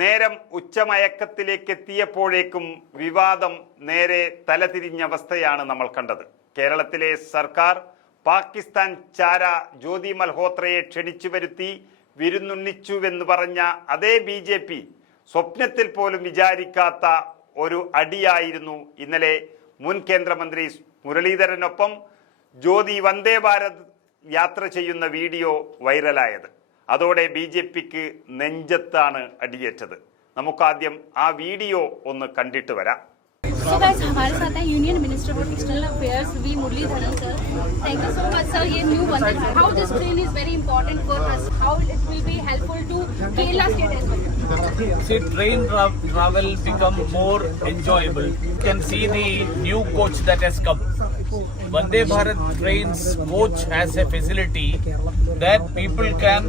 നേരം ഉച്ചമയക്കത്തിലേക്ക് എത്തിയപ്പോഴേക്കും വിവാദം നേരെ തലതിരിഞ്ഞ അവസ്ഥയാണ് നമ്മൾ കണ്ടത്. കേരളത്തിലെ സർക്കാർ പാകിസ്ഥാൻ ചാര ജ്യോതി മൽഹോത്രയെ ക്ഷണിച്ചു വരുത്തി വിരുന്നുണ്ണിച്ചുവെന്ന് പറഞ്ഞ അതേ BJP സ്വപ്നത്തിൽ പോലും വിചാരിക്കാത്ത ഒരു അടിയായിരുന്നു ഇന്നലെ മുൻ കേന്ദ്രമന്ത്രി മുരളീധരനൊപ്പം ജ്യോതി വന്ദേ ഭാരത് യാത്ര ചെയ്യുന്ന വീഡിയോ വൈറലായത്. അതോടെ BJPക്ക് നെഞ്ചത്താണ് അടിയേറ്റത്. നമുക്കാദ്യം ആ വീഡിയോ ഒന്ന് കണ്ടിട്ട് വരാം. So guys, हमारे साथ है union minister for external affairs V Muraleedharan sir. Thank you so much sir. ये new Vande Bharat. How this train is very important for us. How it will be helpful to Kerala state as well. See, train travel become more enjoyable. You can see the new coach that has come. Vande Bharat trains coach has a facility that people can,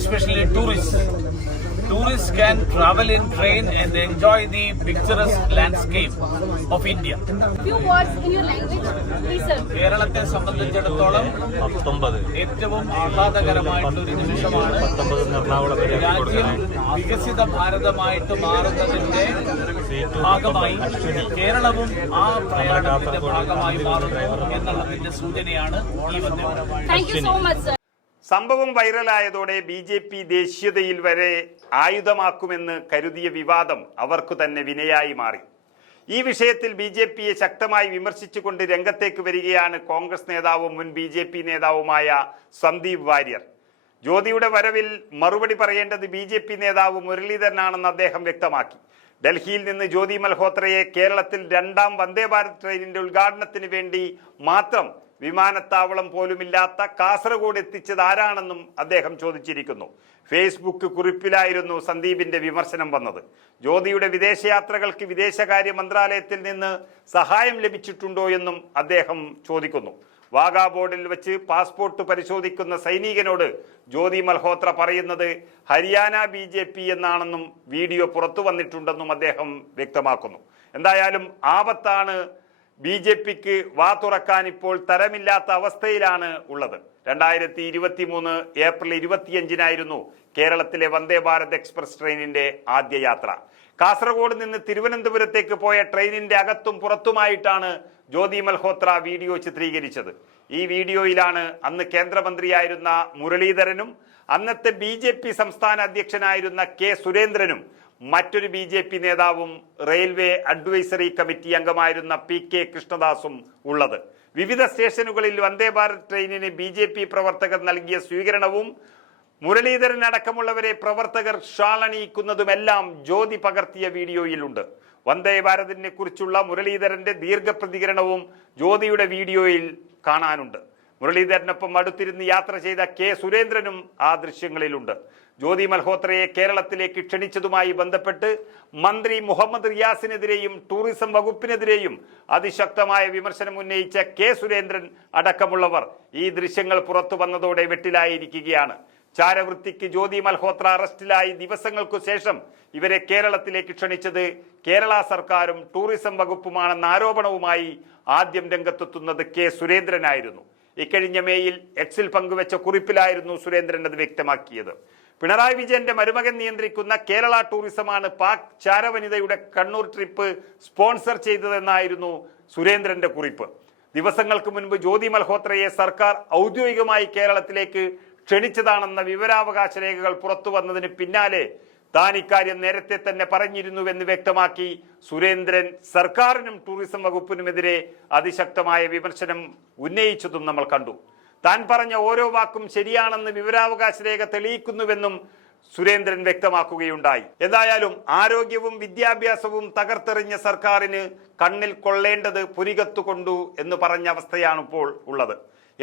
especially tourists can travel in train and enjoy the picturesque landscape of India. Few words in your language, please sir. കേരളത്തെ സംബന്ധിച്ചിടത്തോളം 19 ഏറ്റവും ആഹ്ലാദകരമായിട്ടുള്ള ഒരു നിമിഷമാണ്. രാജ്യം വികസിത ഭാരതമായിട്ട് മാറുന്നതിന്റെ ഭാഗമായി കേരളവും ആ പ്രയാണത്തിന്റെ ഭാഗമായി മാറുന്നു എന്നുള്ളതിന്റെ സൂചനയാണ് ഈ Vande Bharat. Thank you so much sir. സംഭവം വൈറലായതോടെ BJP ദേശീയതയിൽ വരെ ആയുധമാക്കുമെന്ന് കരുതിയ വിവാദം അവർക്കു തന്നെ വിനയായി മാറി. ഈ വിഷയത്തിൽ BJPയെ ശക്തമായി വിമർശിച്ചുകൊണ്ട് രംഗത്തേക്ക് വരികയാണ് കോൺഗ്രസ് നേതാവും മുൻ BJP നേതാവുമായ സന്ദീപ് വാര്യർ. ജ്യോതിയുടെ വരവിൽ മറുപടി പറയേണ്ടത് BJP നേതാവ് മുരളീധരനാണെന്ന് അദ്ദേഹം വ്യക്തമാക്കി. ഡൽഹിയിൽ നിന്ന് ജ്യോതി മൽഹോത്രയെ കേരളത്തിൽ രണ്ടാം വന്ദേ ഭാരത് ട്രെയിനിന്റെ ഉദ്ഘാടനത്തിന് വേണ്ടി മാത്രം വിമാനത്താവളം പോലുമില്ലാത്ത കാസർഗോഡ് എത്തിച്ചത് ആരാണെന്നും അദ്ദേഹം ചോദിച്ചിരിക്കുന്നു. ഫേസ്ബുക്ക് കുറിപ്പിലായിരുന്നു സന്ദീപിന്റെ വിമർശനം വന്നത്. ജ്യോതിയുടെ വിദേശയാത്രകൾക്ക് വിദേശകാര്യ മന്ത്രാലയത്തിൽ നിന്ന് സഹായം ലഭിച്ചിട്ടുണ്ടോ എന്നും അദ്ദേഹം ചോദിക്കുന്നു. വാഗാ ബോർഡിൽ വെച്ച് പാസ്പോർട്ട് പരിശോധിക്കുന്ന സൈനികനോട് ജ്യോതി മൽഹോത്ര പറയുന്നത് ഹരിയാന BJP എന്നാണെന്നും വീഡിയോ പുറത്തു വന്നിട്ടുണ്ടെന്നും അദ്ദേഹം വ്യക്തമാക്കുന്നു. എന്തായാലും ആപത്താണ്. BJPക്ക് വാ തുറക്കാൻ ഇപ്പോൾ തരമില്ലാത്ത അവസ്ഥയിലാണ് ഉള്ളത്. 2023 ഏപ്രിൽ 25-നായിരുന്നു കേരളത്തിലെ വന്ദേ ഭാരത് എക്സ്പ്രസ് ട്രെയിനിന്റെ ആദ്യ യാത്ര. കാസർഗോഡ് നിന്ന് തിരുവനന്തപുരത്തേക്ക് പോയ ട്രെയിനിന്റെ അകത്തും പുറത്തുമായിട്ടാണ് ജ്യോതി മൽഹോത്ര വീഡിയോ ചിത്രീകരിച്ചത്. ഈ വീഡിയോയിലാണ് അന്ന് കേന്ദ്രമന്ത്രിയായിരുന്ന മുരളീധരനും അന്നത്തെ BJP സംസ്ഥാന അധ്യക്ഷനായിരുന്ന K സുരേന്ദ്രനും മറ്റൊരു BJP നേതാവും റെയിൽവേ അഡ്വൈസറി കമ്മിറ്റി അംഗമായിരുന്ന PK കൃഷ്ണദാസും ഉള്ളത്. വിവിധ സ്റ്റേഷനുകളിൽ വന്ദേ ഭാരത് ട്രെയിനിന് BJP പ്രവർത്തകർ നൽകിയ സ്വീകരണവും മുരളീധരൻ അടക്കമുള്ളവരെ പ്രവർത്തകർ ഷാളണിയിക്കുന്നതുമെല്ലാം ജ്യോതി പകർത്തിയ വീഡിയോയിലുണ്ട്. വന്ദേ ഭാരതിനെ കുറിച്ചുള്ള മുരളീധരന്റെ ദീർഘപ്രതികരണവും ജ്യോതിയുടെ വീഡിയോയിൽ കാണാനുണ്ട്. മുരളീധരനൊപ്പം അടുത്തിരുന്ന് യാത്ര ചെയ്ത K സുരേന്ദ്രനും ആ ദൃശ്യങ്ങളിലുണ്ട്. ജ്യോതി മൽഹോത്രയെ കേരളത്തിലേക്ക് ക്ഷണിച്ചതുമായി ബന്ധപ്പെട്ട് മന്ത്രി മുഹമ്മദ് റിയാസിനെതിരെയും ടൂറിസം വകുപ്പിനെതിരെയും അതിശക്തമായ വിമർശനം ഉന്നയിച്ച K സുരേന്ദ്രൻ അടക്കമുള്ളവർ ഈ ദൃശ്യങ്ങൾ പുറത്തു വന്നതോടെ വെട്ടിലായിരിക്കുകയാണ്. ചാരവൃത്തിക്ക് ജ്യോതി മൽഹോത്ര അറസ്റ്റിലായി ദിവസങ്ങൾക്കു ശേഷം ഇവരെ കേരളത്തിലേക്ക് ക്ഷണിച്ചത് കേരള സർക്കാരും ടൂറിസം വകുപ്പുമാണെന്ന ആരോപണവുമായി ആദ്യം രംഗത്തെത്തുന്നത് K സുരേന്ദ്രനായിരുന്നു. ഇക്കഴിഞ്ഞ മേയിൽ എക്സിൽ പങ്കുവെച്ച കുറിപ്പിലായിരുന്നു സുരേന്ദ്രൻ അത് വ്യക്തമാക്കിയത്. പിണറായി വിജയന്റെ മരുമകൻ നിയന്ത്രിക്കുന്ന കേരള ടൂറിസമാണ് പാക് ചാരവനിതയുടെ കണ്ണൂർ ട്രിപ്പ് സ്പോൺസർ ചെയ്തതെന്നായിരുന്നു സുരേന്ദ്രന്റെ കുറിപ്പ്. ദിവസങ്ങൾക്ക് മുൻപ് ജ്യോതി മൽഹോത്രയെ സർക്കാർ ഔദ്യോഗികമായി കേരളത്തിലേക്ക് ക്ഷണിച്ചതാണെന്ന വിവരാവകാശ രേഖകൾ പുറത്തു വന്നതിന് പിന്നാലെ താൻ ഇക്കാര്യം നേരത്തെ തന്നെ പറഞ്ഞിരുന്നുവെന്ന് വ്യക്തമാക്കി സുരേന്ദ്രൻ സർക്കാരിനും ടൂറിസം വകുപ്പിനുമെതിരെ അതിശക്തമായ വിമർശനം ഉന്നയിച്ചതും നമ്മൾ കണ്ടു. താൻ പറഞ്ഞ ഓരോ വാക്കും ശരിയാണെന്ന് വിവരാവകാശ രേഖ തെളിയിക്കുന്നുവെന്നും സുരേന്ദ്രൻ വ്യക്തമാക്കുകയുണ്ടായി. എന്തായാലും ആരോഗ്യവും വിദ്യാഭ്യാസവും തകർത്തെറിഞ്ഞ സർക്കാരിന് കണ്ണിൽ കൊള്ളേണ്ടത് പുരികത്തുകൊണ്ടു എന്ന് പറഞ്ഞ അവസ്ഥയാണ് ഇപ്പോൾ ഉള്ളത്.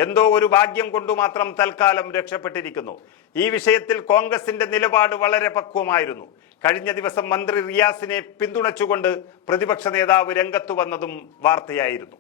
എന്തോ ഒരു ഭാഗ്യം കൊണ്ടു മാത്രം തൽക്കാലം രക്ഷപ്പെട്ടിരിക്കുന്നു. ഈ വിഷയത്തിൽ കോൺഗ്രസിന്റെ നിലപാട് വളരെ പക്വമായിരുന്നു. കഴിഞ്ഞ ദിവസം മന്ത്രി റിയാസിനെ പിന്തുണച്ചുകൊണ്ട് പ്രതിപക്ഷ നേതാവ് രംഗത്തു വന്നതും വാർത്തയായിരുന്നു.